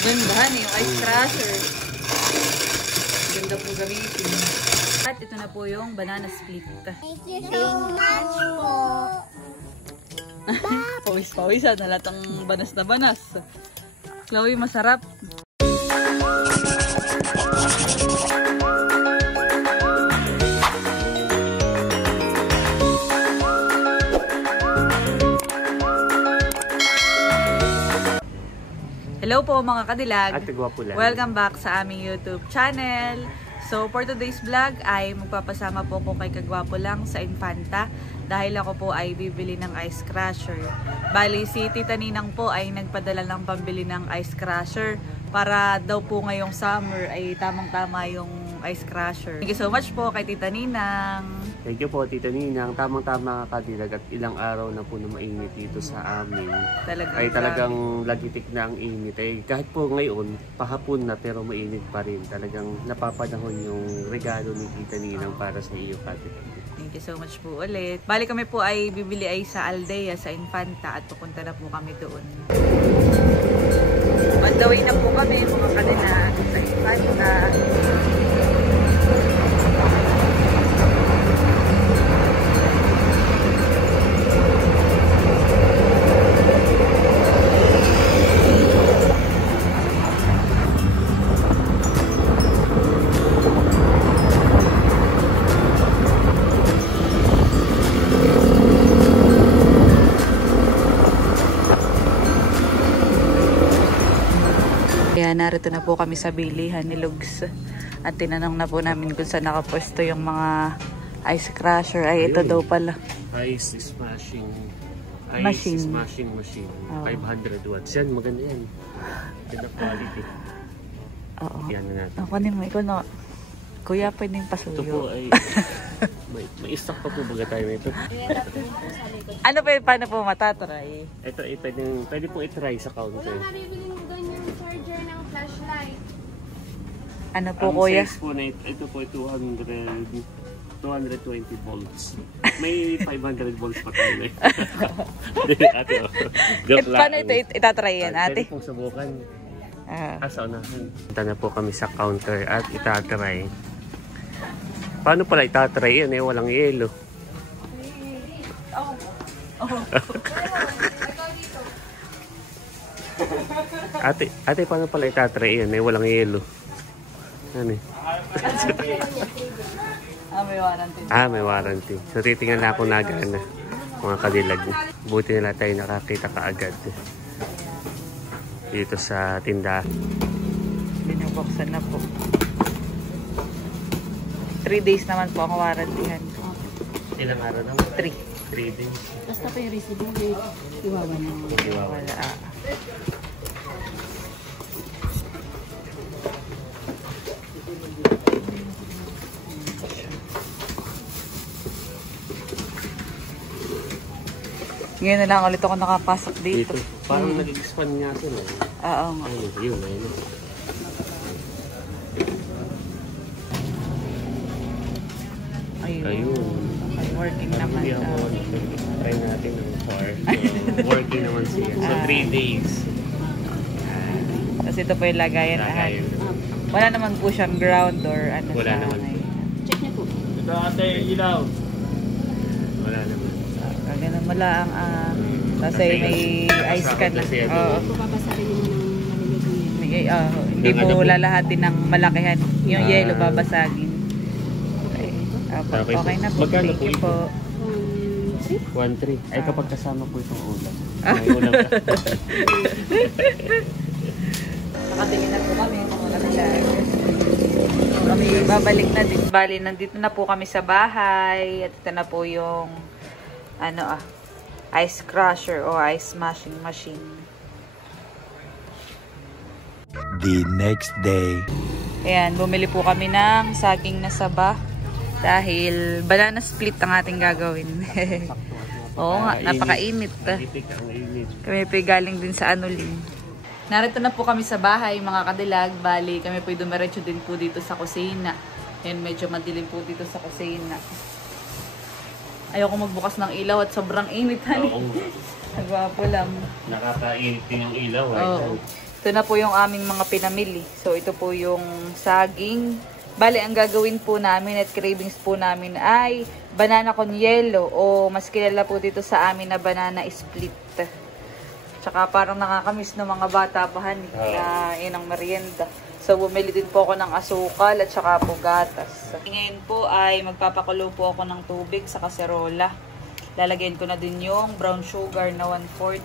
Ganda yung ice crusher. Ganda po gamitin. At ito na po yung banana split. Thank you so much po. Pawis-pawisan. Nalatang banas na banas. Chloe, masarap. Hello po mga kadilag. Ate Gwapo lang. Welcome back sa aming YouTube channel. So for today's vlog ay magpapasama po ko kay Kagwapo lang sa Infanta dahil ako po ay bibili ng ice crusher. Bali si Tita Ninang po ay nagpadala ng pambili ng ice crusher para daw po ngayong summer ay tamang-tama yung ice crusher. Thank you so much po kay Tita Ninang. Thank you po, Tita Ninang. Tamang-tama kadilag at ilang araw na po na mainit dito sa amin. Talagang lagitik na ang init. Kahit po ngayon, pahapon na pero mainit pa rin. Talagang napapanahon yung regalo ni Tita Ninang para sa iyo, kadilag. Thank you so much po ulit. Bali kami po ay bibili ay sa Aldea, sa Infanta at pupunta na po kami doon. On the way na po kami mga kadilag sa Infanta. Kaya narito na po kami sa bilihan ni Lugs. At tinanong na po namin kung saan nakapwesto yung mga ice crusher. Ay, ito daw pala. Ice smashing machine. Oh. 500 watts. Yan, maganda yan. Ganda quality. Oo. Yan na natin. Ako mo, ikaw na. Kuya, pwedeng pasuyo. Ito po ay... may stock pa po baga tayo nito. Ano pa yun? Paano po matatry? Ito ay pwede pong itry sa counter. Charger ng flashlight. Ano po, ang kuya? size po na ito po ay 220 volts. May 500 volts pa tayo eh. Ate, joke lang. Paano ito itatry yan, ate? Pwede pong subukan. Sa unahan. Punta na po kami sa counter at itatry. Paano pala itatry yan eh? Walang yelo. Ate, paano pala itatry yan eh? Walang yelo. Ano eh? May warranty. May warranty. So titingnan na ako na gana. Mga kadilag. Buti nila tayo nakakita kaagad. Dito sa tindahan. Binubuksan na po. 3 days naman po ang warrantyhan. Ilang araw naman? 3 days. Basta pa yung receipt mo, iwawa na. Wala. Ngayon na lang ulit ako nakapasok dito. Parang nag-expand nga sila. Oo nga. Ayun. Ayun. Okay, working naman. Try natin ng car. So, working naman siya. So, 3 days. Tapos ito po yung lagayan. Wala naman po siyang ground or ano. Wala naman. Check niya po. Ito ate, ilaw. Wala naman. Ganun mo lang. Kasi may ice ka na. Papabasahin mo ng maliliit. Hindi po lalahatin ng malakihan. Yung yellow babasagin. Okay na po. Magkano Thank you po. 1.3. Ay kapag kasama po itong ulam. May ulam ka. Nakatingin na po kami. Kami babalik na din. Bali, nandito na po kami sa bahay. At ito na po yung ice crusher o ice smashing machine. The next day. Ayan, bumili po kami ng saging na saba. Dahil banana split ang ating gagawin. Oo nga, napakainit. Kami po galing din sa Anulin. Narito na po kami sa bahay, mga kadilag. Bali, kami po dumiretso din po dito sa kusina. Ayan, medyo madilim po dito sa kusina. Ayoko magbukas ng ilaw at sobrang init. Oo. Nagwapo lang. Nakakainit din yung ilaw. Oo. Ito na po yung aming mga pinamili. So, ito po yung saging. Bale, ang gagawin po namin at cravings po namin ay banana con yelo o mas kilala po dito sa amin na banana split. Tsaka parang nakakamiss ng mga bata pa na inang merienda. So, bumili din po ako ng asukal at saka po gatas. Ngayon po ay magpapakulo po ako ng tubig sa kaserola. Lalagyan ko na din yung brown sugar na 1/4.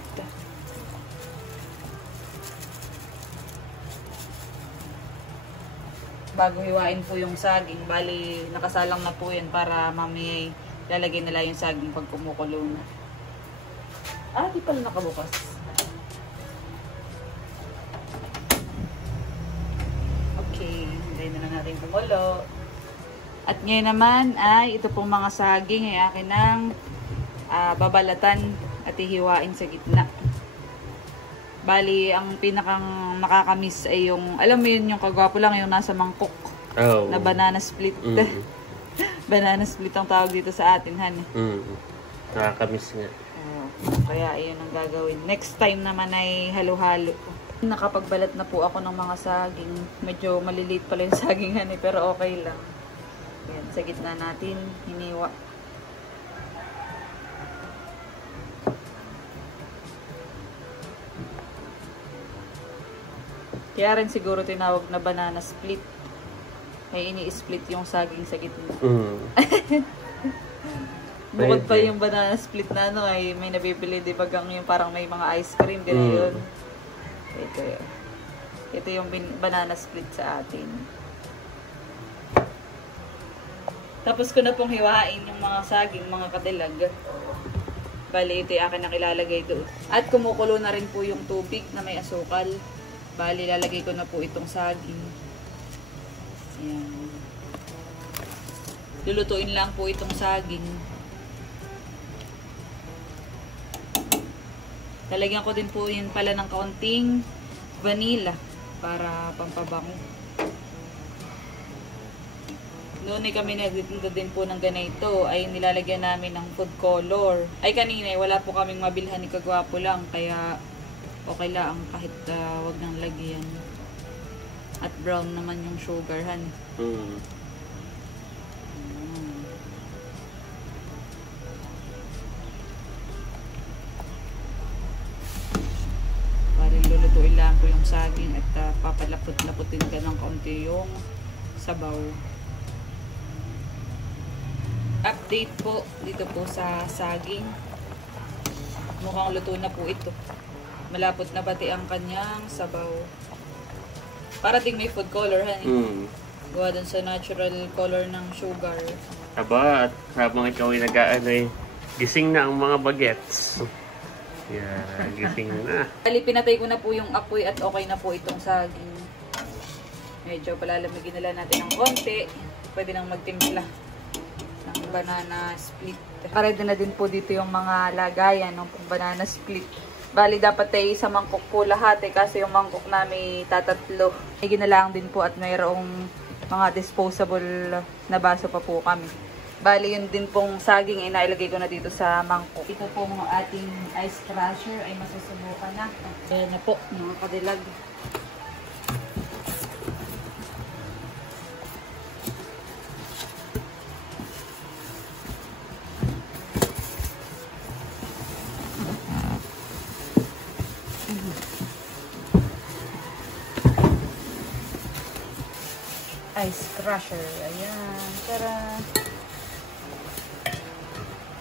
Bago hiwain po yung saging, bali nakasalang na po yan para mamaya lalagay nila yung saging pag kumukulo na. Di pala nakabukas. Okay, hintayin na natin kumulo. At ngayon naman ay ito pong mga saging ay akin ng babalatan at ihiwain sa gitna. Bali, ang pinakang nakakamiss ay yung, alam mo yun, yung kagwapo lang yung nasa mangkok na banana split. Banana split ang tawag dito sa atin, han. Nakakamiss nga. Kaya ayun ang gagawin. Next time naman ay halo-halo. Nakapagbalat na po ako ng mga saging. Medyo maliliit pala yung saging, han, pero okay lang. Ayan, sa gitna natin, hiniwa. Kaya rin siguro tinawag na banana split. May ini-split yung saging sa gitna. Bukod pa yung banana split na ay may nabibili, di ba, yung parang may mga ice cream, gano'n yun. Ito yung banana split sa atin. Tapos ko na pong hiwain yung mga saging, mga kadilag. Bali, ito yung akin ang ilalagay doon. At kumukulo na rin po yung tubig na may asukal. Bali, lalagay ko na po itong saging. Ayan. Lulutuin lang po itong saging. Lalagyan ko din po yun pala ng kaunting vanilla para pampabango. Noon kami nagtitinda din po ng ganito ay nilalagyan namin ng food color. Ay kanina wala po kaming mabilhan ni Kagwapo lang kaya okay lang kahit wag nang lagyan. At brown naman yung sugar, han. Parang lulutuin lang ko yung saging at papalapot-laputin ka ng kaunti yung sabaw. Update po dito po sa saging. Mukhang luto na po ito. Malapot na pati ang kanyang sabaw. Para ding may food color, honey. Gawa dun sa natural color ng sugar. Aba, at habang ikaw ay nag-aano gising na ang mga bagets. Yeah, gising na. Bali, pinatay ko na po yung apoy at okay na po itong saging. Medyo palalamigin na lang natin ng konti. Pwede nang magtimpla ng banana split. Para din na din po dito yung mga lagayan ng banana split. Bali, dapat ay sa mangkok po lahat kasi yung mangkok namin tatatlo. May ginalang din po at mayroong mga disposable na baso pa po kami. Bali, yun din pong saging ay nailagay ko na dito sa mangkok. Ito pong ating ice crusher ay masusubukan na. Ayan na po, mga kadilag. Ice crusher. Ayan. Tara.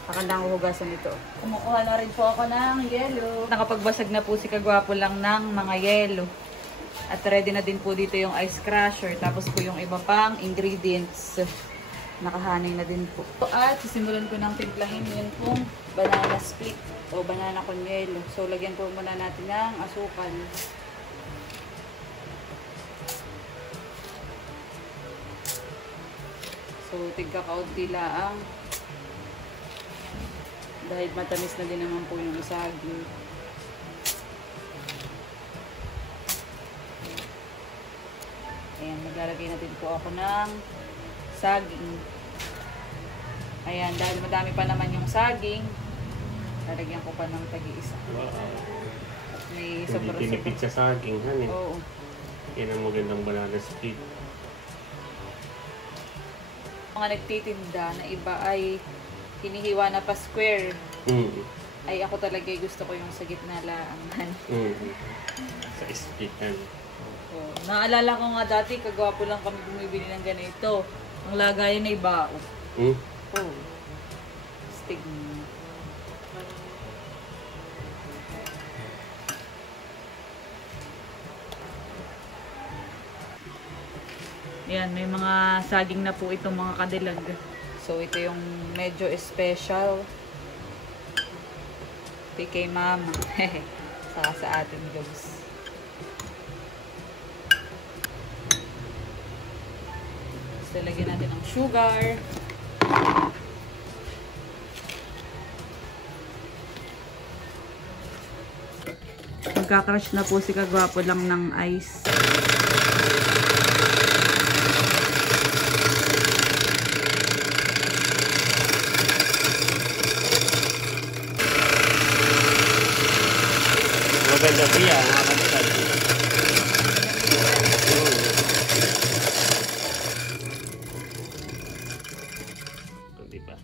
Pakandang hugasan ito. Kumukuha na rin po ako ng yelo. Nakapagbasag na po si Kagwapo lang ng mga yelo. At ready na din po dito yung ice crusher. Tapos po yung iba pang ingredients. Nakahanay na din po. At sisimulan ko ng timplahin yun pong banana split o banana con yelo. So, lagyan po muna natin ng asukal. So, tigka-kaunti lang. Dahil matamis na din naman po yung saging. Ayan, maglalagay na din po ako ng saging. Ayan, dahil madami pa naman yung saging, lalagyan ko pa ng tagi-isa. May Hindi sobra tinipid sa saging, han eh. Oo. Yan ang magandang banana split. Mga nagtitinda na iba ay hinihiwa na pa square. Ay ako talaga gusto ko yung sa gitna lang. Sa splitan. So, naalala ko nga dati, kagwapo lang kami bumibili ng ganito. Ang lagayan ay bao. Oh. Stigma. Yan, may mga saging na po itong mga kadilag. So, ito yung medyo special. Ito kay mama. Saka sa ating jobs. So, lagyan natin ng sugar. Magkakrush na po si Kagwapo lang ng ice. Maganda po yan, nakakalitan. Diba?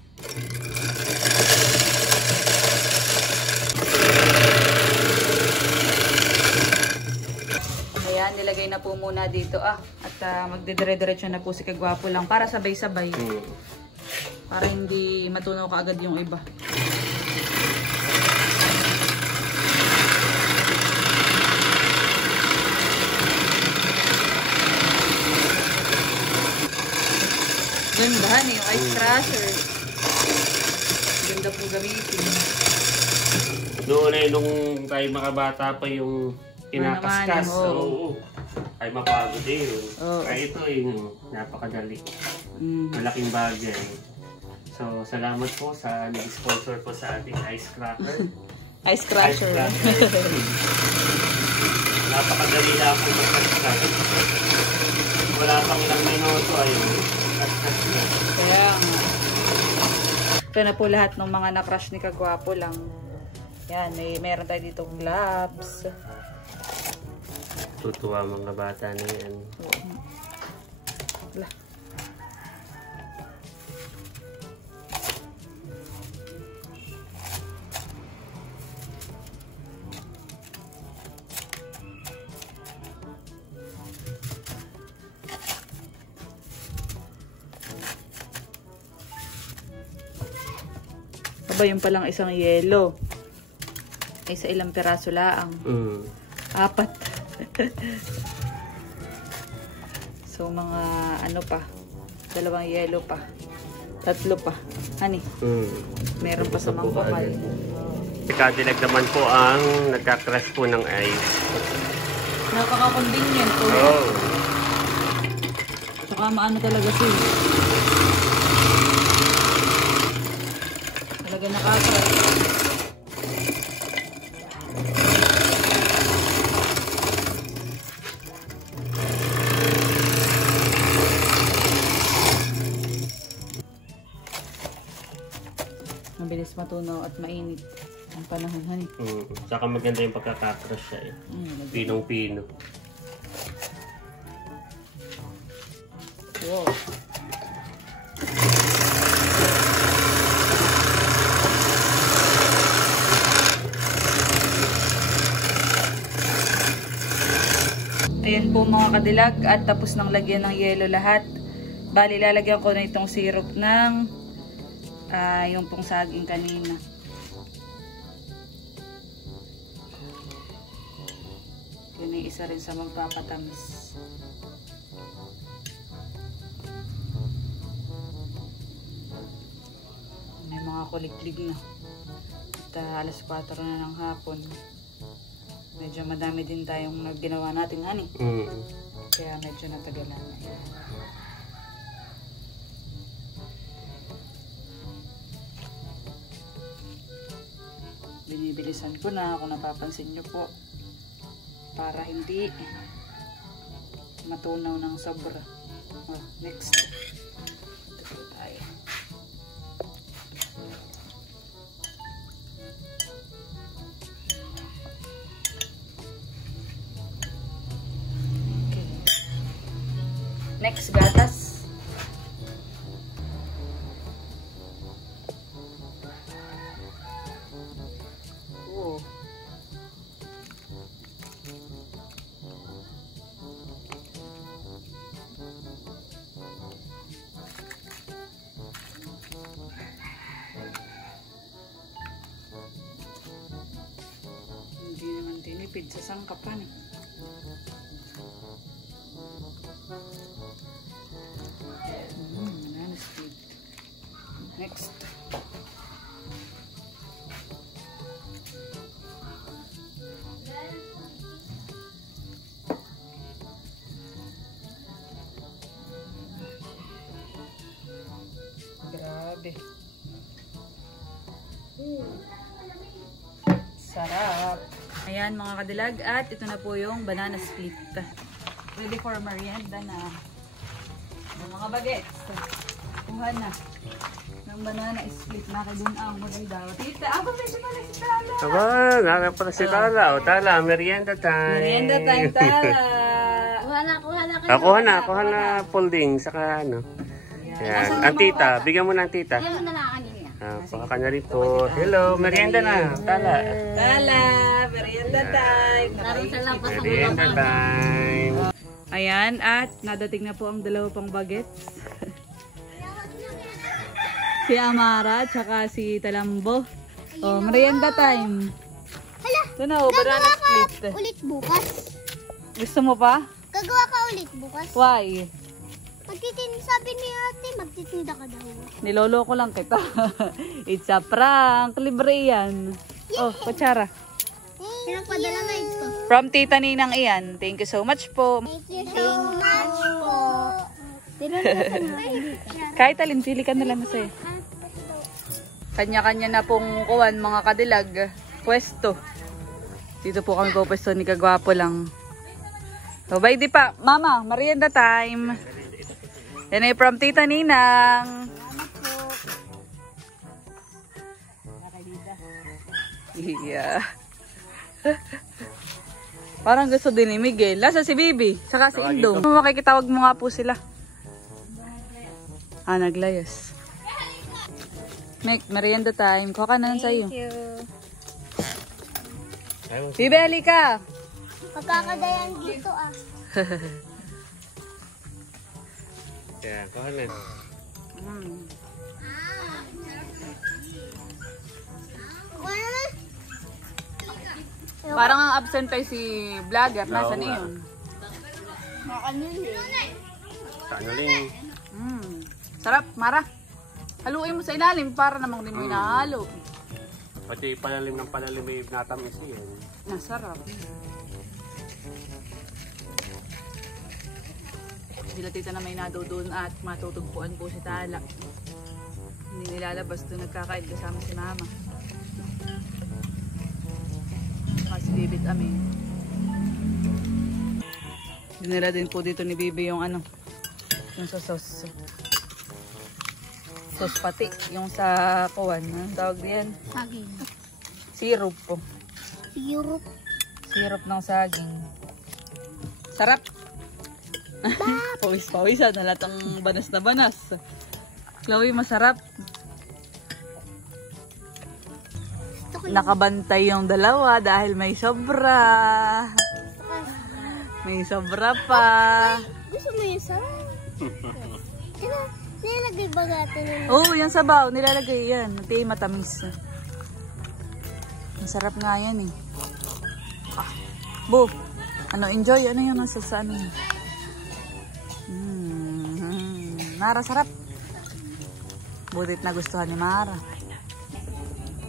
Ayan, nilagay na po muna dito. At magdidire-diretso na po si Kagwapo lang para sabay-sabay. Para hindi matunaw kaagad yung iba. Gandahan yung ice crusher. Ganda po gamitin. Noon ay nung tayo makabata pa yung kinakaskas. Oo. Ay mapagod eh yun. Kaya ito yung napakadali. Malaking bagay. So, salamat po sa nag-sponsor po sa ating ice cracker. Ice crusher. Napakadali lang po mag-kaskas. Wala pang ilang minuto ay kaya nga. Ito na po lahat ng mga na-crush ni Kagwapo lang. Yan, meron tayo dito gloves. Tutuwa mga bata na yan. Wala. Aba, yung palang isang yelo. Ay, sa ilang peraso laang. 4. So, mga ano pa. 2 yelo pa. 3 pa. Hani? Meron pa sa mangkakal. Si Cadillac naman po ang nagka-crush po ng ice. Napaka-convenient po. Saka maano talaga siya. Talaga nakaka-crush. Mabilis matunaw at mainit ang panahon, honey. Saka maganda yung pagkakakrush siya eh. Pinong-pino. Wow. Ayan po mga kadilag at tapos nang lagyan ng yelo lahat. Bali, lalagyan ko na itong syrup ng yung pong saging kanina. Yun ay isa rin sa magpapatamis. May mga kuliglig na. At alas 4 na ng hapon. Medyo madami din tayong nagginawa natin, honey. Kaya medyo natagalan na yan. Binibilisan ko na kung napapansin nyo po. Para hindi matunaw ng sobra. Oh, next. Ito tayo. Next, gatas. Oh. Hindi naman tinipid sa sangkapan eh. Banana split. Next. Grabe. Sarap. Ayan mga kadilag, at ito na po yung banana split. Ready for merienda na. Yung mga bagets. Kuha na. Ng banana split na kidun ang mulay daw. Tita, ako medyo pala si Tala. Aba, nakaka pala si Tala. O Tala, merienda time. Merienda time, Tala. Kuha na. Kuha na folding, saka ano. Yan. Ang tita, bigyan mo ng tita. Ayan mo na lang kanina. Baka ka na rin po. Hello, merienda na. Tala. Tala, merienda time. Merienda time. Ayan, at nadating na po ang dalawa pang bagets. Si Amara, tsaka si Talambo. Oh, merienda time. Hala, Ito na, oh, banana split. ulit bukas. Gusto mo pa? Gagawa ka ulit bukas. Why? Sabi ni ate, magtitinda ka daw. Nilolo ko lang kita. It's a prank. Libre yan. Oh, kutsara. Pinagpadala na ito. From Tita Ninang iyan. Thank you so much po. Thank you so much po. Kahit alin, pili ka na lang sa'yo. Kanya-kanya na pong kuwan mga kadilag. Pwesto. Dito po kami po pwesto ni Kagwapo lang. So, bye di pa. Mama, merienda time. Yan ay from Tita Ninang. Yeah. Parang gusto din ni Miguel. Lasa si Bibi, saka si Indong. Makikitawag mo nga po sila. Ah, naglayas. Make, merienda time. Kuha ka na lang sa'yo. Thank you. Bibi, halika. Pagkakadayan dito ah. Kaya, kuha na. Parang ang absent tayo si vlogger. Nasaan na yun? Sana lang. Sarap, Mara. Haluin mo sa ilalim para namang di mo inahalo. Pati palalim ng palalim may natamis yan. Nasarap. Sila tita na may nadodoon at matutugpuan po si Tala. Hindi nilalabas doon nagkakain kasama si Mama. Mas Bibit Amin. Dinala din po dito ni Bibi yung ano, yung sa sauce. Sauce pati, yung sa kuwan. Anong tawag diyan? Saging. Syrup po. Syrup. Syrup ng saging. Sarap. Pawis-pawisan. Nalatang banas na banas. Chloe, masarap. Nakabantay yung dalawa dahil may sobra. May sobra pa. Gusto mo yung sarap? Nilalagay ba natin yun? Oo, yung sabaw. Nilalagay yan. Hindi matamis. Masarap nga yan eh. Bo, ano, enjoy? Ano yung nasa sa ano? Mara, sarap. Butit na gustuhan ni Mara.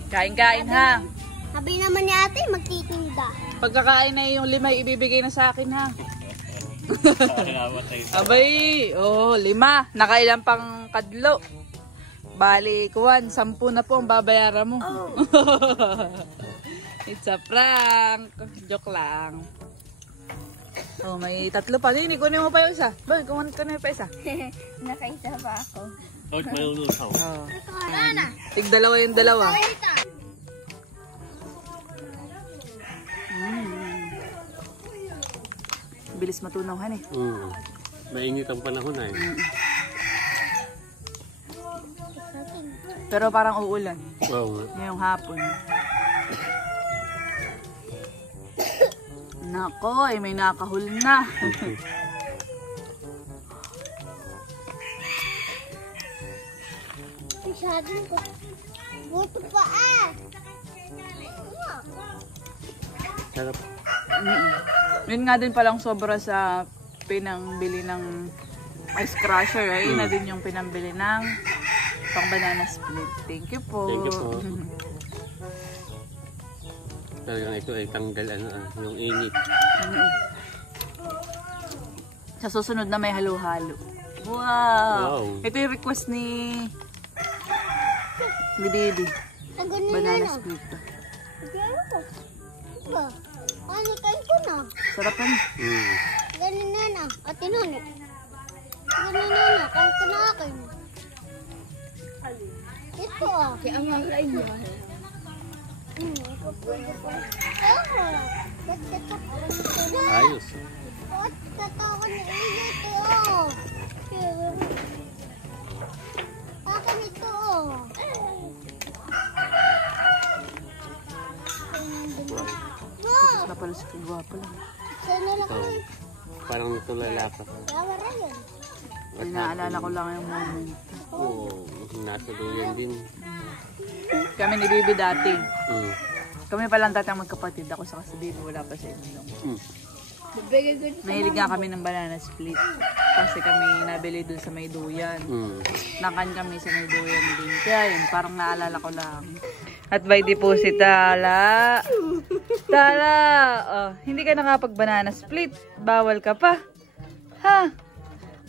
Kain-kain ha. Sabi naman ni ate, magtitinda. Pagkakain na yung 5, ibibigay na sa akin ha. Abay, oh, 5. Nakailan pang kadlo. Bali, kuwan, 10 na po ang babayaran mo. Oh. It's a prank. Joke lang. Oh, may 3 pa. Hindi, kunin mo pa yung isa. Boy, kunin mo pa isa. Nakaisa pa ako. Oh, malulusaw. Oh. Tig-2 yung 2. Bilis matunaw han eh. Mainit ang panahon ay. Pero parang uulan. Oo nga. Ngayong hapon. Nako, ay may nakahul na. Masyadong ko. Buto pa ah. Sarap. Yun nga din palang sobra sa pinangbili ng ice crusher. Ay, na din yung pinambili ng pang banana split. Thank you po. Thank you po. Talagang ito ay tanggal yung init. Sa susunod na may halo-halo. Wow! Wow. Ito yung request ni Baby. Banana split. Ano kain ko na? Sarapan. Ganun na na. Ate Noni. Ganun na na. Kain ko na akin. Ito ah. Kaya ang mga kain mo. Ayos. At katawan ni ito oh. Akin ito oh. Tapos na pala si Kagwapo lang. Sana lang Ito. Parang natulala ka. Lawara yan. Ay, naalala ko lang yung moment. Oo. Nasa duyan din. Kami ni Baby dati. Mm. Kami pa lang dati ang magkapatid. Ako sa kasi Baby, wala pa sa inyo. Mm. Mahilig nga kami ng banana split. Kasi kami nabili dun sa may duyan. Mm. Nakan kami sa may duyan din. Kaya yun, parang naalala ko lang. At by deposit, Tala. Tala! Oh, hindi ka nakapag-banana split. Bawal ka pa. Ha?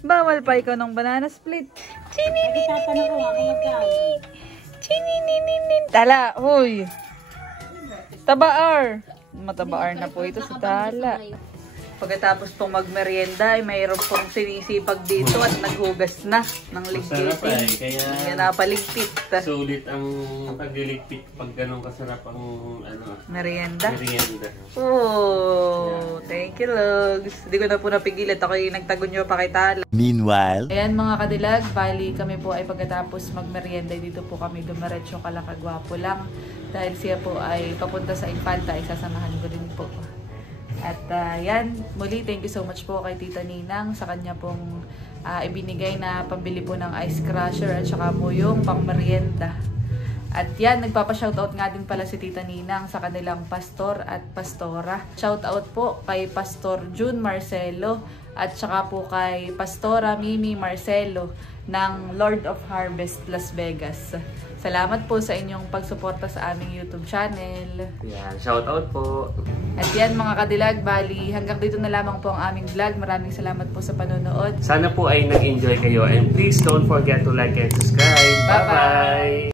Bawal pa ikaw ng banana split. Chininininininin. Tala, huy. Tabaar. Matabaar na po ito si Tala. Pagkatapos pong magmerienda ay mayroon pong sinisipag dito at naghugas na ng Masarap ay. ligpitin. Kaya Kaya napaligpit. sulit ang pagliligpit pag ganun kasarap ang Merienda. merienda. Oh, thank you, Lugs. Hindi ko na po napigilit. Ako yung nagtagon nyo pa kay Tala. Meanwhile, Ayan mga kadilag, bali kami po ay pagkatapos magmerienda dito po kami dumiretso kala Kagwapo lang. Dahil siya po ay papunta sa Infanta, ay sasamahan ko din po. At yan, muli thank you so much po kay Tita Ninang sa kanya pong ibinigay na pambili po ng ice crusher at saka po yung pang merienda. At yan, nagpapa-shoutout nga din pala si Tita Ninang sa kanilang pastor at pastora. Shoutout po kay Pastor June Marcelo at saka po kay Pastora Mimi Marcelo ng Lord of Harvest Las Vegas. Salamat po sa inyong pagsuporta sa aming YouTube channel. Yan, shout out po. At yan mga kadilag, bali hanggang dito na lamang po ang aming vlog. Maraming salamat po sa panonood. Sana po ay nag-enjoy kayo and please don't forget to like and subscribe. Bye-bye!